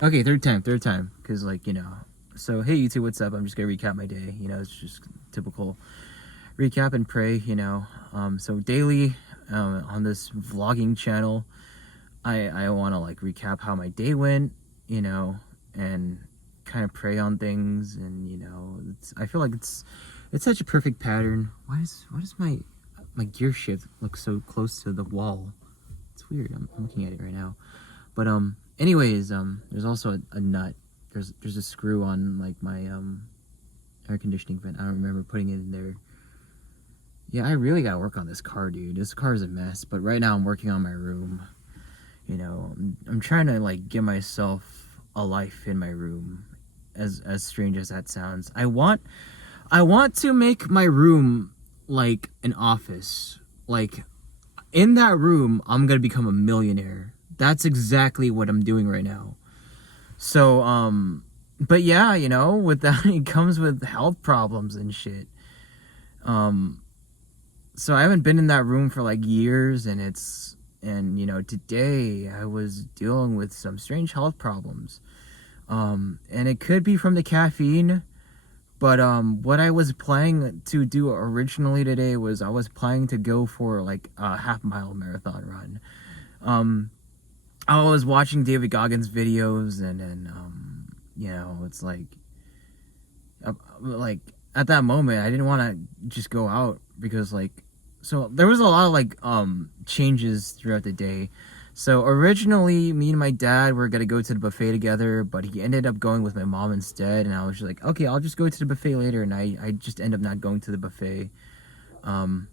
Okay, third time, because like So hey YouTube, what's up? I'm just gonna recap my day. It's just typical recap and pray. So daily, on this vlogging channel, I want to like recap how my day went. And kind of pray on things, and I feel like it's such a perfect pattern. Why does my gear shift look so close to the wall? It's weird. I'm looking at it right now. But anyways, there's also a nut. There's a screw on like my air conditioning vent. I don't remember putting it in there. Yeah, I really gotta work on this car, dude. This car is a mess. But right now I'm working on my room. I'm trying to like give myself a life in my room. As strange as that sounds, I want to make my room like an office. Like in that room, I'm gonna become a millionaire. That's exactly what I'm doing right now. So, but yeah, with that, it comes with health problems and shit. Um, so I haven't been in that room for like years, and today I was dealing with some strange health problems. And it could be from the caffeine, but what I was planning to do originally today was I was planning to go for like a half-mile marathon run. Um, I was watching David Goggins videos, and then it's like at that moment I didn't want to just go out because so there was a lot of changes throughout the day. So originally me and my dad were gonna go to the buffet together, but he ended up going with my mom instead, and I was just like, okay, I'll just go to the buffet later, and I just end up not going to the buffet. um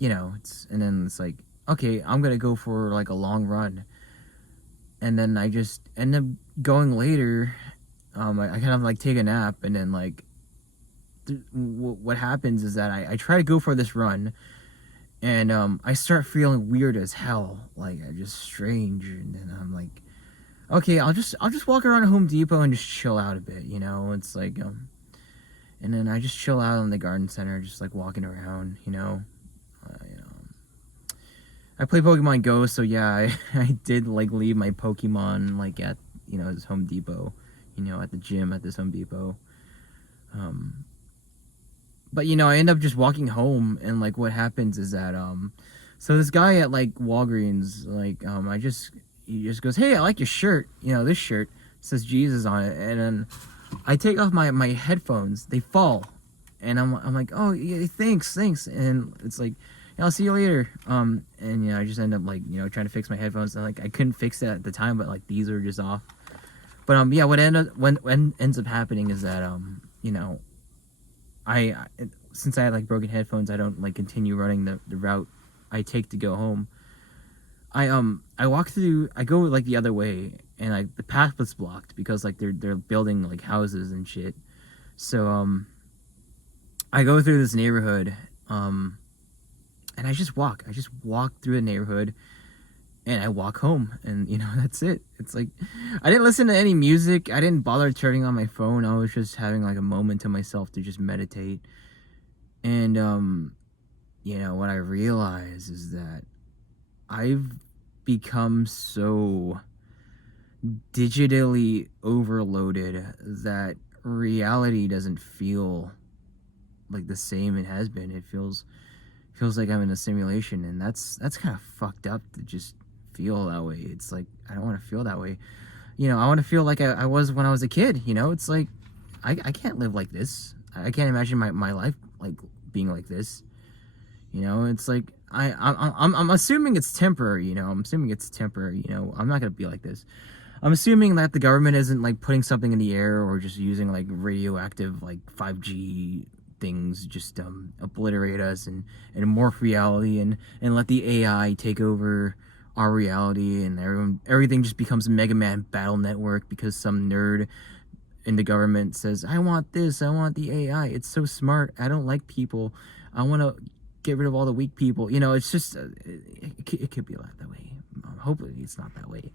and then it's like, okay, I'm gonna go for like a long run, and then I just end up going later. I kind of like take a nap, and then what happens is that I try to go for this run, and I start feeling weird as hell, like I just strange, and then I'm like, okay, I'll just walk around Home Depot and just chill out a bit. It's like and then I just chill out in the garden center, just like walking around. I play Pokemon Go, so yeah, I did like leave my Pokemon like at this Home Depot, at the gym at this Home Depot. Um, but I end up just walking home, and like what happens is that so this guy at like Walgreens, like he just goes, hey, I like your shirt. This shirt says Jesus on it, and then I take off my headphones, they fall, and I'm like, oh yeah, thanks, and it's like, yeah, I'll see you later. And I just end up like trying to fix my headphones, and like I couldn't fix it at the time, but like these are just off. But yeah, when ends up happening is that I since I had like broken headphones, I don't like continue running the route I take to go home. I go like the other way, and like the path was blocked because like they're building like houses and shit. So I go through this neighborhood, and I just walk through the neighborhood, and I walk home, and that's it. It's like I didn't listen to any music. I didn't bother turning on my phone. I was just having like a moment to myself to just meditate. And what I realize is that I've become so digitally overloaded that reality doesn't feel like the same it has been. It feels like I'm in a simulation, and that's kind of fucked up to just feel that way. It's like I don't want to feel that way. I want to feel like I was when I was a kid. It's like I can't live like this. I can't imagine my life like being like this. It's like I'm assuming it's temporary. I'm assuming it's temporary. I'm not gonna be like this. I'm assuming that the government isn't like putting something in the air or just using like radioactive like 5G things just obliterate us and morph reality and let the AI take over our reality, and everything just becomes a Mega Man battle network because some nerd in the government says, I want this, I want the AI, it's so smart, I don't like people, I want to get rid of all the weak people. It's just it could be that way. Hopefully it's not that way.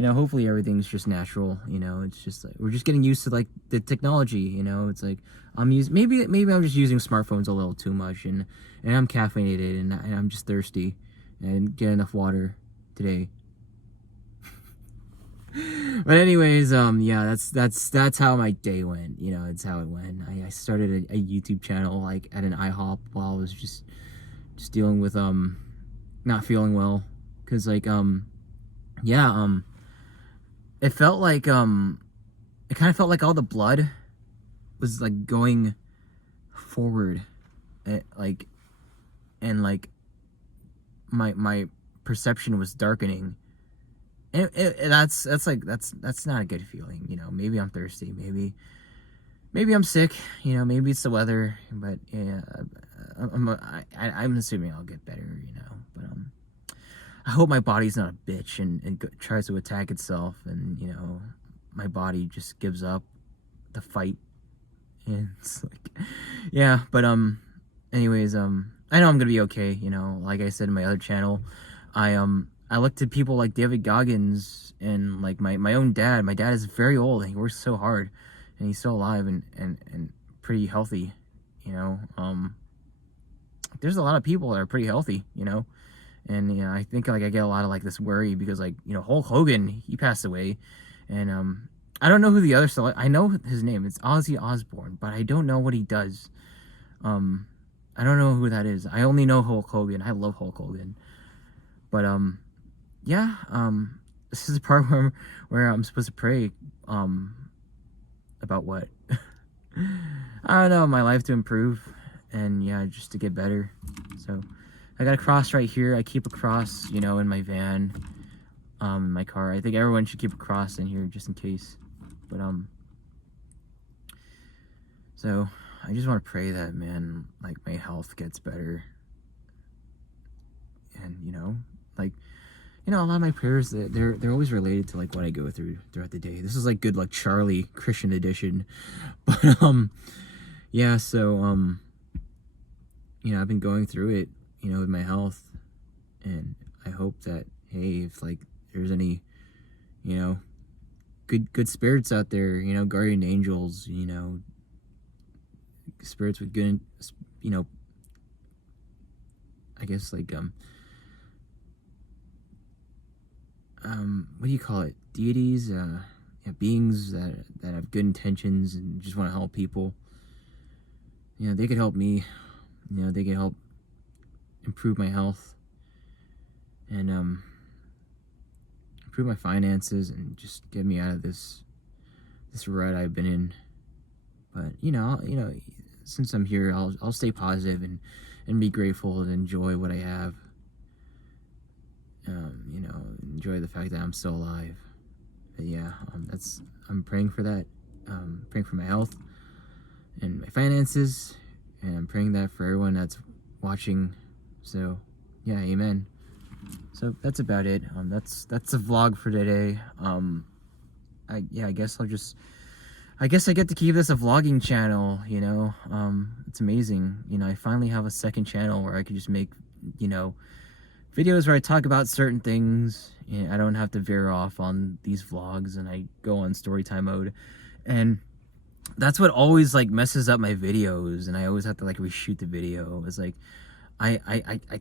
Hopefully everything's just natural. It's just like we're just getting used to like the technology. It's like maybe I'm just using smartphones a little too much, and I'm caffeinated, and I'm just thirsty, and I didn't get enough water today. But anyways, yeah, that's how my day went. You know, it's how it went. I started a YouTube channel like at an IHOP while I was just dealing with not feeling well, cause like yeah it felt like it kind of felt like all the blood was like going forward, like, and like my perception was darkening. And that's not a good feeling, you know. Maybe I'm thirsty, maybe I'm sick, you know, maybe it's the weather, but yeah, I'm assuming I'll get better, you know. But I hope my body's not a bitch and tries to attack itself, and you know, my body just gives up the fight. And it's like, yeah, but anyways, I know I'm gonna be okay, you know. Like I said in my other channel, I look to people like David Goggins and like my own dad. My dad is very old and he works so hard, and he's still alive and pretty healthy, you know. There's a lot of people that are pretty healthy, you know. And you know, I think like I get a lot of like this worry because like, you know, Hulk Hogan, he passed away, and I don't know who the other I know his name. It's Ozzy Osbourne, but I don't know what he does. I don't know who that is. I only know Hulk Hogan. I love Hulk Hogan. But yeah, this is the part where I'm supposed to pray about what? I don't know, my life to improve, and yeah, just to get better. So I got a cross right here. I keep a cross, you know, in my van, in my car. I think everyone should keep a cross in here just in case. But so I just want to pray that, man, like my health gets better, and you know, like, you know, a lot of my prayers, they're always related to like what I go through throughout the day. This is like good, like Charlie Christian edition. But yeah, so you know, I've been going through it, you know, with my health, and I hope that, hey, if like there's any, you know, good spirits out there, you know, guardian angels, you know, spirits with good, you know, I guess like what do you call it, deities, yeah, beings that have good intentions and just want to help people. You know, they could help me, you know, they could help improve my health, and improve my finances, and just get me out of this rut I've been in. But you know, since I'm here, I'll stay positive and be grateful and enjoy what I have. You know, enjoy the fact that I'm still alive. But yeah, I'm praying for that. Praying for my health and my finances, and I'm praying that for everyone that's watching. So yeah, amen. So that's about it. That's the vlog for today. I guess I get to keep this a vlogging channel, you know. It's amazing, you know. I finally have a second channel where I could just make, you know, videos where I talk about certain things. You know, I don't have to veer off on these vlogs, and I go on storytime mode, and that's what always like messes up my videos, and I always have to like reshoot the video. It's like I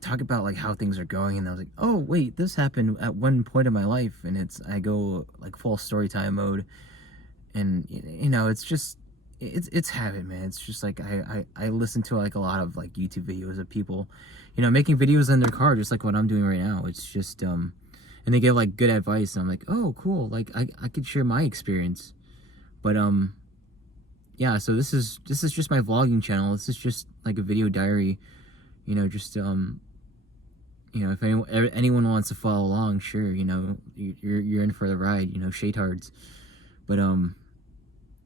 talk about like how things are going, and I was like, oh wait, this happened at one point in my life, and I go like full storytime mode, and you know, it's just it's habit, man. It's just like I listen to like a lot of like YouTube videos of people, you know, making videos in their car, just like what I'm doing right now. It's just and they give like good advice, and I'm like, oh cool, like I could share my experience. But yeah, so this is just my vlogging channel. This is just like a video diary, you know, just you know, if anyone wants to follow along, sure, you know, you're in for the ride, you know, shadehards. But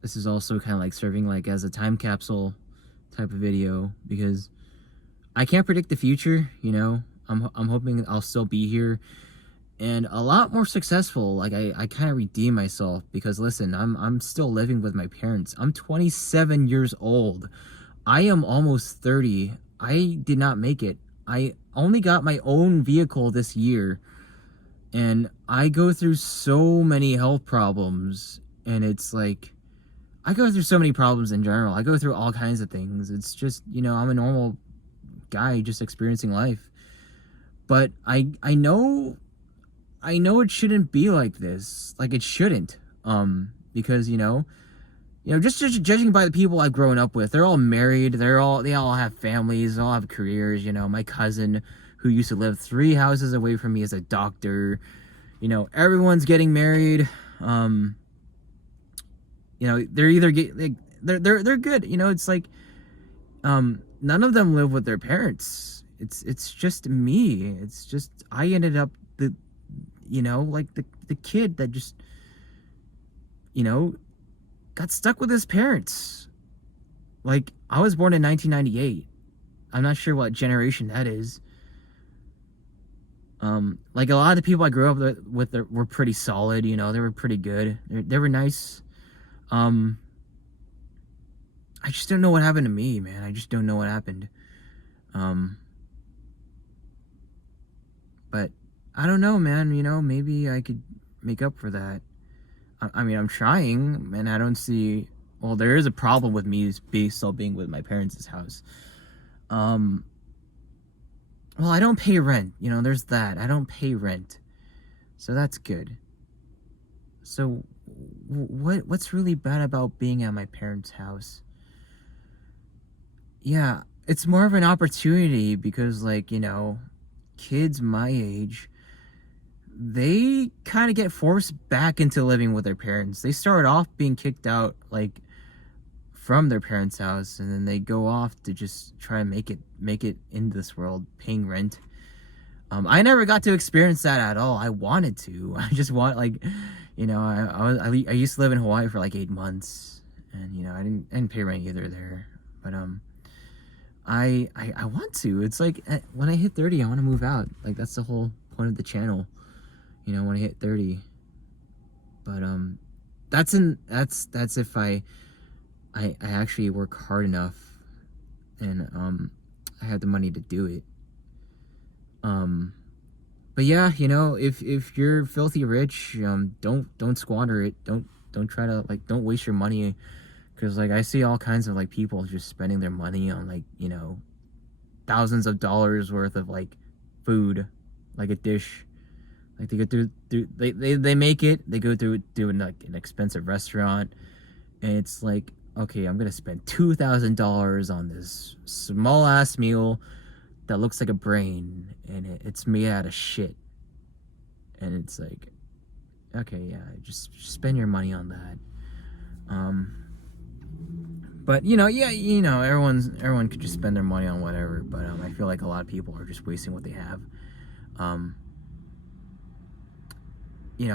this is also kind of like serving like as a time capsule type of video, because I can't predict the future, you know. I'm hoping I'll still be here and a lot more successful. Like I kind of redeem myself, because listen, I'm still living with my parents. I'm 27 years old. I am almost 30. I did not make it. I only got my own vehicle this year, and I go through so many health problems, and it's like I go through so many problems in general. I go through all kinds of things. It's just, you know, I'm a normal guy just experiencing life. But I know I know it shouldn't be like this. Like, it shouldn't. Because, just judging by the people I've grown up with, they're all married. They all have families. They all have careers. My cousin, who used to live 3 houses away from me, is a doctor. Everyone's getting married. They're either they're good. It's like, none of them live with their parents. It's just me. It's just I ended up like the kid that just got stuck with his parents. Like, I was born in 1998. I'm not sure what generation that is. Like, a lot of the people I grew up with were pretty solid. They were pretty good. They were nice. I just don't know what happened to me, man. I just don't know what happened. But I don't know, man. Maybe I could make up for that. I mean, I'm trying, and I don't see. Well, there is a problem with me still being with my parents' house. Well, I don't pay rent. There's that. I don't pay rent, so that's good. So, what's really bad about being at my parents' house? Yeah, it's more of an opportunity because, like, kids my age, they kind of get forced back into living with their parents. They start off being kicked out, like, from their parents' house, and then they go off to just try and make it into this world, paying rent. I never got to experience that at all. I wanted to. I just want, like, I used to live in Hawaii for like 8 months, and I didn't pay rent either there. But I want to. It's like, when I hit 30, I want to move out. Like, that's the whole point of the channel. When I hit 30. But that's if I actually work hard enough, and I have the money to do it. But yeah, if you're filthy rich, don't squander it. Don't try to, like, don't waste your money. Because, like, I see all kinds of, like, people just spending their money on, like, thousands of dollars worth of, like, food, like a dish. Like, they go through they make it, they go through like an expensive restaurant, and it's like, okay, I'm gonna spend $2,000 on this small ass meal that looks like a brain, and it's made out of shit. And it's like, okay, yeah, just spend your money on that. But everyone could just spend their money on whatever. But I feel like a lot of people are just wasting what they have.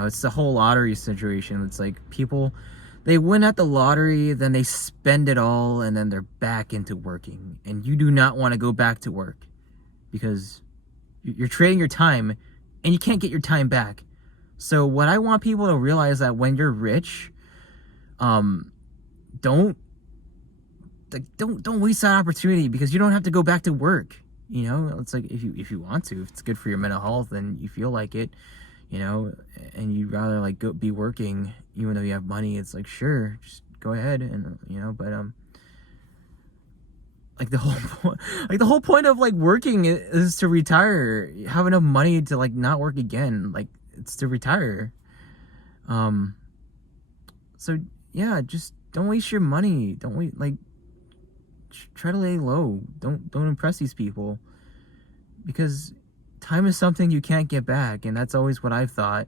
It's the whole lottery situation. It's like, people, they win at the lottery, then they spend it all, and then they're back into working. And you do not want to go back to work, because you're trading your time, and you can't get your time back. So what I want people to realize, that when you're rich, don't waste that opportunity, because you don't have to go back to work. It's like, if you want to, if it's good for your mental health and you feel like it, and you'd rather, like, go be working even though you have money, it's like, sure, just go ahead. And but like, the whole point of, like, working is to retire, have enough money to, like, not work again. Like, it's to retire. So yeah, just don't waste your money. Don't wait. Like, try to lay low. Don't impress these people, because time is something you can't get back, and that's always what I've thought.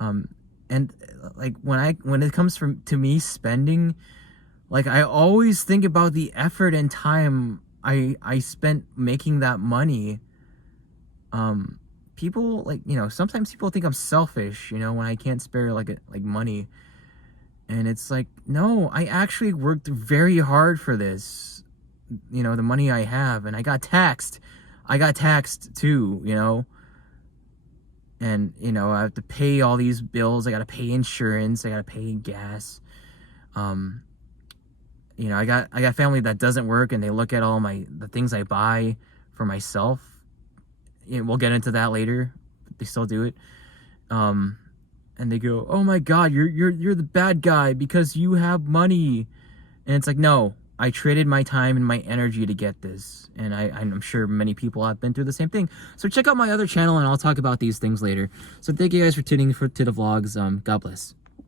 And, like, when it comes to me spending, like, I always think about the effort and time I spent making that money. People, like, sometimes people think I'm selfish, when I can't spare, like money. And it's like, no, I actually worked very hard for this, the money I have, and I got taxed too, and, I have to pay all these bills. I got to pay insurance. I got to pay gas. I got family that doesn't work, and they look at all the things I buy for myself. We'll get into that later. They still do it. And they go, "Oh my God, you're the bad guy because you have money." And it's like, no, I traded my time and my energy to get this, and I'm sure many people have been through the same thing. So check out my other channel, and I'll talk about these things later. So thank you guys for tuning to the vlogs. God bless.